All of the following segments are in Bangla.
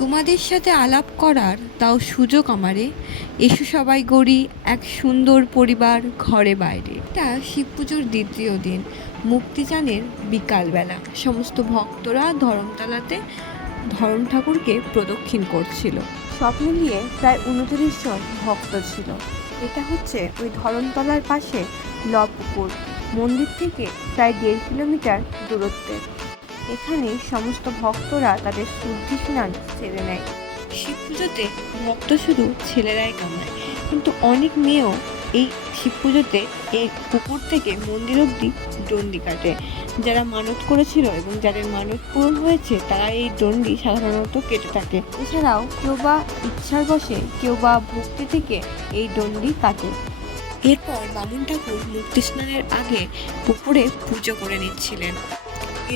তোমাদের সাথে আলাপ করার দাও সুযোগ আমারে। এসো সবাই গড়ি এক সুন্দর পরিবার ঘরে বাইরে। এটা শিব পুজোর দ্বিতীয় দিন, মুক্তিযানের বিকালবেলা। সমস্ত ভক্তরা ধরমতলাতে ধরম ঠাকুরকে প্রদক্ষিণ করছিল। সব মিলিয়ে প্রায় 29 জন ভক্ত ছিল। এটা হচ্ছে ওই ধরমতলার পাশে লপুকুর মন্দির থেকে প্রায় 1.5 কিলোমিটার দূরত্বে। এখানে সমস্ত ভক্তরা তাদের শুদ্ধি স্নান সেরে নেয়। শিব পুজোতে ভক্ত শুধু ছেলেরাই কামায়, কিন্তু অনেক মেয়েও এই শিব পুজোতে এই পুকুর থেকে মন্দির অবধি দণ্ডি কাটে। যারা মানত করেছিল এবং যাদের মানত পূরণ হয়েছে তারা এই দণ্ডি সাধারণত কেটে থাকে। এছাড়াও কেউ বা ইচ্ছার বশে, কেউ বা ভক্তি থেকে এই দণ্ডি কাটে। এরপর বামুন ঠাকুর মুক্তি স্নানের আগে পুকুরে পুজো করে নিচ্ছিলেন।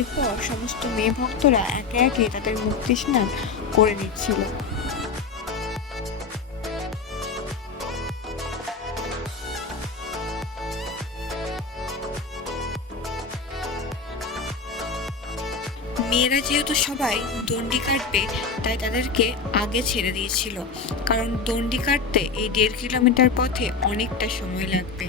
এরপর সমস্ত মেয়ে ভক্তরা একে একে তাদের মুক্তি স্নান করে নিচ্ছিল। মেয়েরা যেহেতু সবাই দণ্ডি কাটবে, তাই তাদেরকে আগে ছেড়ে দিয়েছিল, কারণ দণ্ডি কাটতে এই 1.5 কিলোমিটার পথে অনেকটা সময় লাগবে।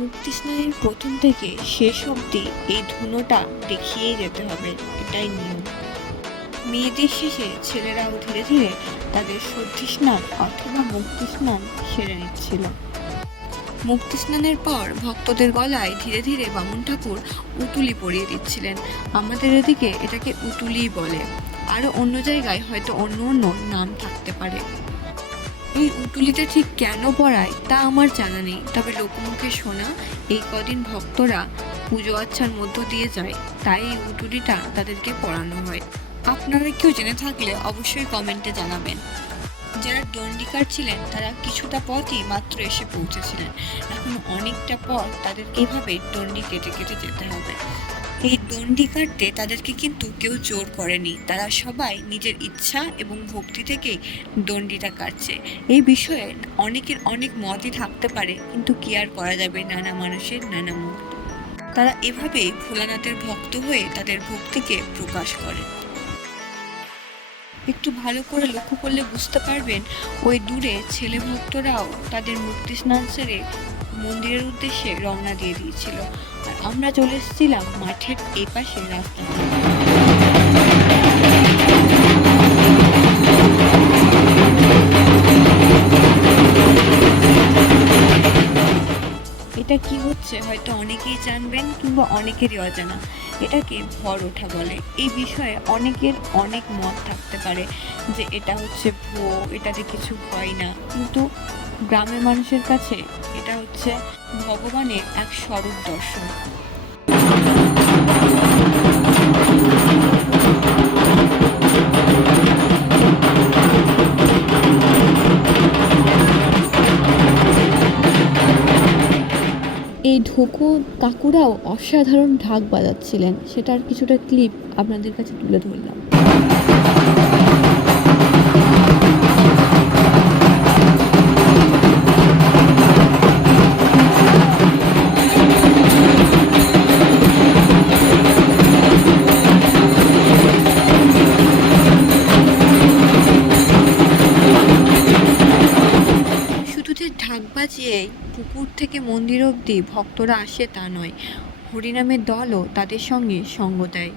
মুক্তি স্নানের প্রথম থেকে শেষ অবধি এই ধুনোটা দেখিয়েই যেতে হবে, এটাই নিয়ম। মেয়েদের শেষে ছেলেরাও ধীরে ধীরে তাদের শুদ্ধি স্নান অথবা মুক্তি স্নান সেরে নিচ্ছিল। মুক্তি স্নানের পর ভক্তদের গলায় ধীরে ধীরে বামুন ঠাকুর উতুলি পরিয়ে দিচ্ছিলেন। আমাদের এদিকে এটাকে উতুলি বলে, আরও অন্য জায়গায় হয়তো অন্য অন্য নাম থাকতে পারে। এই উতুলিটা ঠিক কেন পড়ায় তা আমার জানা নেই, তবে লোকমুখে শোনা এই কদিন ভক্তরা পুজো আচ্ছার মধ্য দিয়ে যায়, তাই এই উতুলিটা তাদেরকে পড়ানো হয়। আপনারা কেউ জেনে থাকলে অবশ্যই কমেন্টে জানাবেন। যারা দণ্ডি কাটছিলেন তারা কিছুটা পথই মাত্র এসে পৌঁছেছিলেন, এখন অনেকটা পথ তাদেরকে এইভাবে দণ্ডি কেটে কেটে যেতে হবে। এই দণ্ডি কাটতে তাদেরকে কিন্তু কেউ জোর করেনি, তারা সবাই নিজের ইচ্ছা এবং ভক্তি থেকেই দণ্ডিটা কাটছে। এই বিষয়ে অনেকের অনেক মতই থাকতে পারে, কিন্তু কি আর করা যাবে, নানা মানুষের নানা মত। তারা এভাবেই ভোলানাথের ভক্ত হয়ে তাদের ভক্তিকে প্রকাশ করে। একটু ভালো করে লক্ষ্য করলে বুঝতে পারবেন, ওই দূরে ছেলে ভক্তরাও তাদের মুক্তি স্নান সেরে মন্দিরের উদ্দেশ্যে রওনা দিয়ে দিয়েছিল, আর আমরা চলে এসেছিলাম মাঠের এই পাশে রাস্তা। এটা কি হচ্ছে হয়তো অনেকেই জানবেন, কিংবা অনেকেরই অজানা। এটাকে ভর ওঠা বলে। এই বিষয়ে অনেকের অনেক মত থাকতে পারে যে এটা হচ্ছে ভুয়ো, এটাতে কিছু হয় না, কিন্তু গ্রামের মানুষের কাছে এটা হচ্ছে ভগবানের এক স্বরূপ দর্শন। এই ঢোকো কাকুরাও অসাধারণ ঢাক বাজাচ্ছিলেন, সেটার কিছুটা ক্লিপ আপনাদের কাছে তুলে ধরলাম। ঢাক বাজিয়ে পুকুর থেকে মন্দির অবধি ভক্তরা আসে তা নয়, হরিনামের দলও তাদের সঙ্গে সঙ্গ দেয়।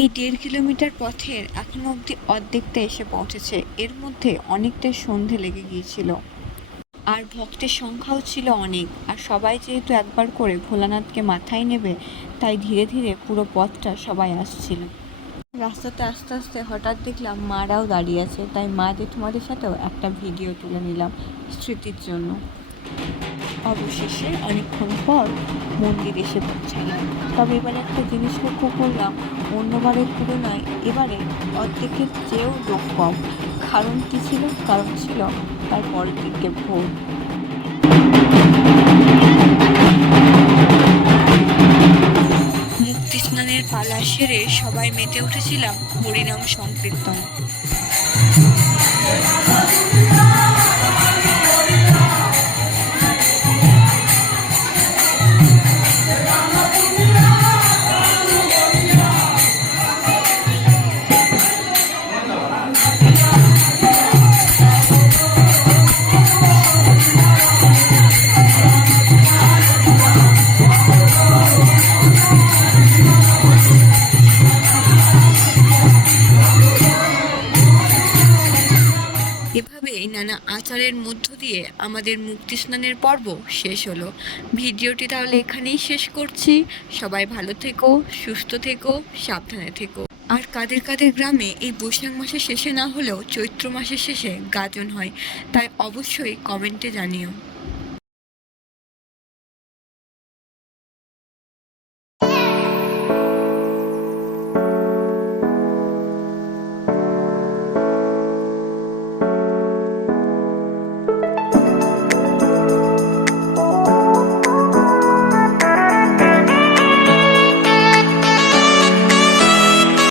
এই 1.5 কিলোমিটার পথের এখনো অবধি অর্ধেকটা এসে পৌঁছেছে, এর মধ্যে অনেকটা সন্ধে লেগে গিয়েছিল, আর ভক্তের সংখ্যাও ছিল অনেক। আর সবাই যেহেতু একবার করে ভোলানাথকে মাথায় নেবে, তাই ধীরে ধীরে পুরো পথটা সবাই আসছিল। রাস্তাতে আস্তে আস্তে হঠাৎ দেখলাম মারাও দাঁড়িয়ে আছে, তাই মা জেঠুমাদের সাথেও একটা ভিডিও তুলে নিলাম স্মৃতির জন্য। অবশেষে অনেকক্ষণ পর মন্দির এসে পৌঁছালাম। তবে এবারে একটা জিনিস লক্ষ্য করলাম, অন্যবারের তুলনায় এবারে অর্ধেকের চেয়েও লোক কম। কারণ কী ছিল? কারণ ছিল তার পরের দিকে ভোর। সেরে সবাই মেতে উঠেছিলাম হরিনাম সংকীর্তন। এভাবেই নানা আচারের মধ্য দিয়ে আমাদের মুক্তি স্নানের পর্ব শেষ হলো। ভিডিওটি তাহলে এখানেই শেষ করছি। সবাই ভালো থেকো, সুস্থ থেকো, সাবধানে থেকো। আর কাদের কাদের গ্রামে এই বৈশাখ মাসের শেষে না হলেও চৈত্র মাসের শেষে গাজন হয়, তাই অবশ্যই কমেন্টে জানিও।